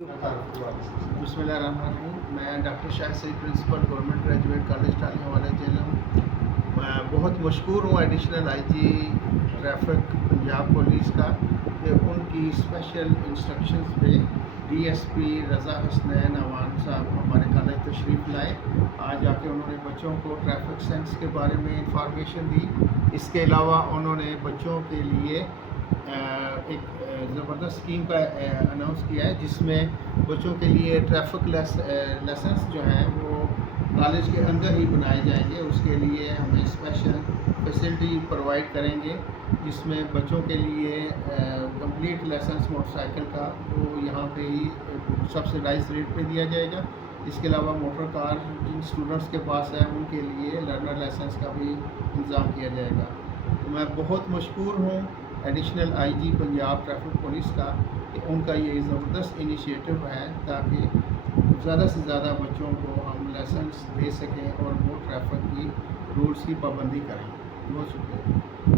بسم اللہ الرحمن الرحیم. میں doctor Shah Saeed principal government graduate college ٹالیوں والا جیل ہوں. میں بہت مشکور ہوں additional I G traffic Punjab police کا کہ ان کی اسپیشل انسٹرکشنز پہ D S P Raza Hasnain Awan sahab ہمارے کالج تشریف لائے. آج آ کے انہوں نے بچوں کو ٹریفک سینس کے بارے میں انفارمیشن دی. اس کے علاوہ انہوں نے بچوں کے لیے ایک زبردست اسکیم کا اناؤنس کیا ہے جس میں بچوں کے لیے ٹریفک لیسنس جو ہیں وہ کالج کے اندر ہی بنائے جائیں گے. اس کے لیے ہمیں اسپیشل فیسلٹی پرووائڈ کریں گے جس میں بچوں کے لیے کمپلیٹ لائسنس موٹر سائیکل کا وہ یہاں پہ ہی سبسڈائز ریٹ پہ دیا جائے گا. اس کے علاوہ موٹر کار جن اسٹوڈنٹس کے پاس ہے ان کے لیے لرنر لائسنس کا بھی انتظام کیا جائے گا. میں بہت مشکور ہوں additional I G Punjab traffic police کا کہ ان کا یہ زبردست انیشیٹو ہے تاکہ زیادہ سے زیادہ بچوں کو ہم لائسنس دے سکیں اور وہ ٹریفک کی رولس کی پابندی کریں. بہت شکریہ.